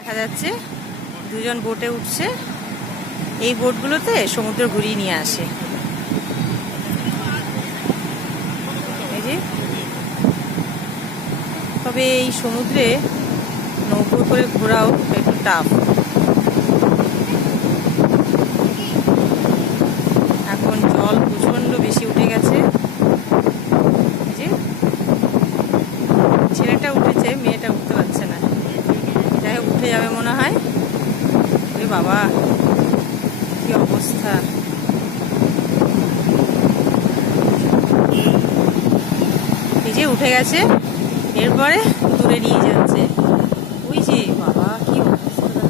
দেখা যাচ্ছে দুজন বোটে উঠছে। এই বোটগুলোতে সমুদ্র ঘুরিয়ে নিয়ে আসে। এই যে, তবে এই সমুদ্রে নৌকো করে ঘোরাও একটু টাফ। এখন জল প্রচন্ড বেশি উঠে গেছে। যে ছেলেটা উঠেছে, মেয়েটা উঠতে পারছে না। যাই হোক, উঠে যাবে মনে হয়। ওরে বাবা, কি অবস্থা! এই যে উঠে গেছে, এরপরে দূরে নিয়ে যাচ্ছে। ওই যে বাবা, কি অবস্থা!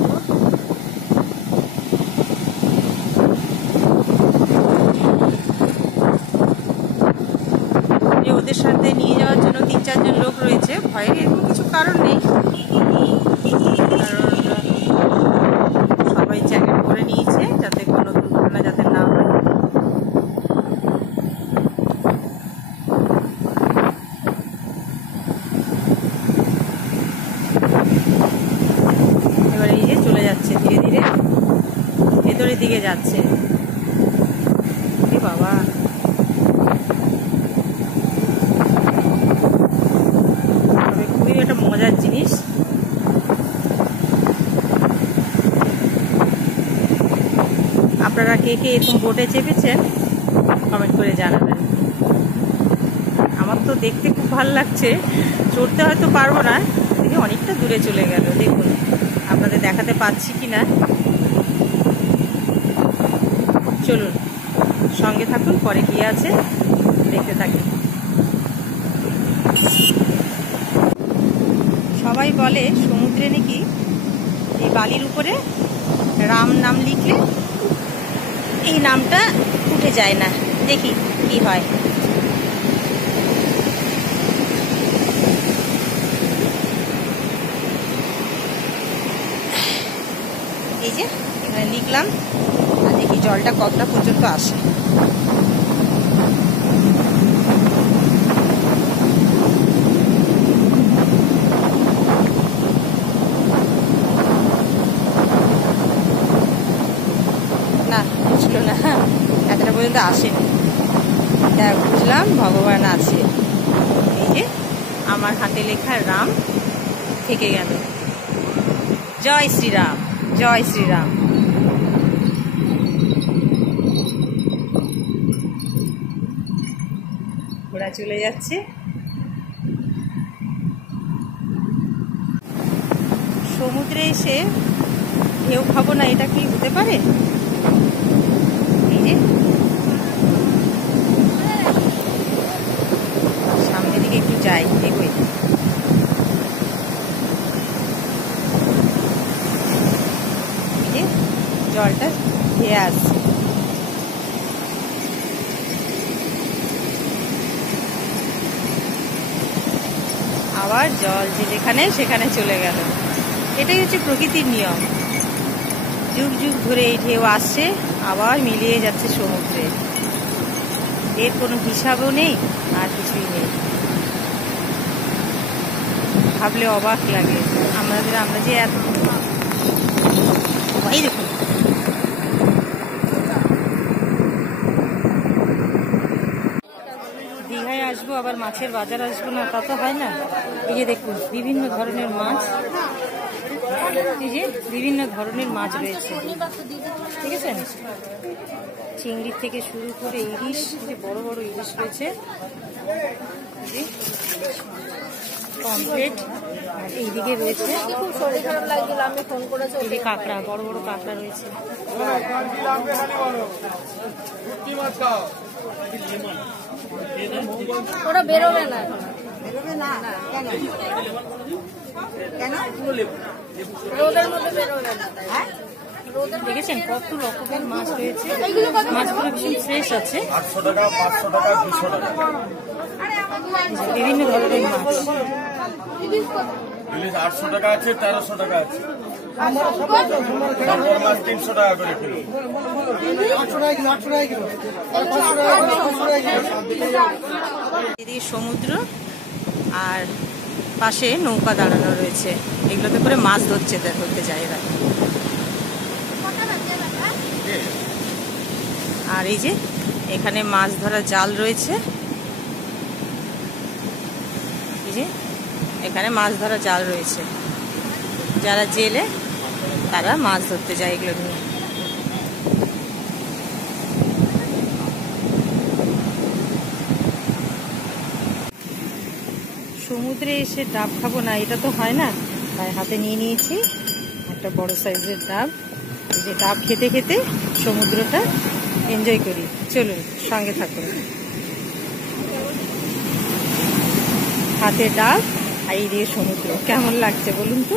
ওদের সাথে নিয়ে যাওয়ার জন্য 3-4 জন লোক রয়েছে। ভয়ের এরকম কিছু কারণ নেই, কারণ সবাই জ্যাকেট পরে নিয়েছে যাতে কোনো দুর্ঘটনা যাতে না হয়। এবার এই যে চলে যাচ্ছে, ধীরে ধীরে ভেতরের দিকে যাচ্ছে। এ বাবা, খুবই একটা মজার জিনিস। আপনারা কে কে এরকম বোটে চেপেছেন কমেন্ট করে জানাবেন। আমার তো দেখতে খুব ভালো লাগছে, চড়তে হয়তো পারবো না। দেখে অনেকটা দূরে চলে গেল, দেখুন আপনাদের দেখাতে পাচ্ছি কি না। চলুন সঙ্গে থাকুন, পরে কি আছে দেখতে থাকি। সবাই বলে সমুদ্রে নাকি এই বালির উপরে রাম নাম লিখলে এই নামটা উঠে যায় না। দেখি কি হয়। এই যে এখানে লিখলাম, আর দেখি জলটা কতটা পর্যন্ত আসে। না, বুঝলো না, এতটা পর্যন্ত আসেনি। দেখ, বুঝলাম ভগবান আছে। এই যে আমার হাতে লেখা রাম থেকে গেল। জয় শ্রীরাম, জয় শ্রীরাম। ঘোড়া চলে যাচ্ছে। সমুদ্রে এসে ঢেউ খাবো না, এটা কি হতে পারে? এই যে সামনের দিকে একটু যাই, দেখুন এই যে জলটা ধেয়ে আসছে। আবার জল যে যেখানে সেখানে চলে গেল। এটাই হচ্ছে প্রকৃতির নিয়ম। যুগ যুগ ধরে এই ঢেউ আসছে, আবার মিলিয়ে যাচ্ছে সমুদ্রে। এর কোনো হিসাবও নেই, আর কিছুই নেই। ভাবলে অবাক লাগে আমরা যে এত, এই দেখুন দীঘায় আসবো আবার মাছের বাজার আসবো না, তা তো হয় না। এই যে দেখুন বিভিন্ন ধরনের মাছ, এই যে বিভিন্ন ধরনের মাছ রয়েছে, ঠিক আছে? চিংড়ি থেকে শুরু করে ইলিশ, যে বড় বড় ইলিশ রয়েছে, পমফ্রেট, আর এইদিকে রয়েছে কাঁকড়া, বড় বড় কাঁকড়া রয়েছে। ওরা বেরোবে না, বেরোবে না কেন? কেন রোদের মধ্যে বেরোবে না। দেখেছেন কত রকমের মাছ রয়েছে। মাছগুলো ভীষণ ফ্রেশ আছে। 800 টাকা, 500 টাকা, 200 টাকা, বিভিন্ন ধরনের মাছ। ইলিশ 800 টাকা আছে, 1300 টাকা আছে। তারপর মাছ 300 টাকা করে কিলো। এদিকে সমুদ্র আর পাশে নৌকা দাঁড়ানো রয়েছে, এগুলোতে করে মাছ ধরতে যায় এরা। আর এই যে এখানে মাছ ধরা জাল রয়েছে, এই যে এখানে মাছ ধরা জাল রয়েছে, যারা জেলে তারা মাছ ধরতে যায় এগুলো নিয়ে। সমুদ্রে এসে ডাব খাবো না, এটা তো হয় না, তাই হাতে নিয়ে নিয়েছি একটা বড় সাইজের ডাব। এই যে ডাব খেতে খেতে সমুদ্রটা এনজয় করি, চলুন সঙ্গে থাকুন। হাতে ডাব আর এই দিয়ে সমুদ্র, কেমন লাগছে বলুন তো।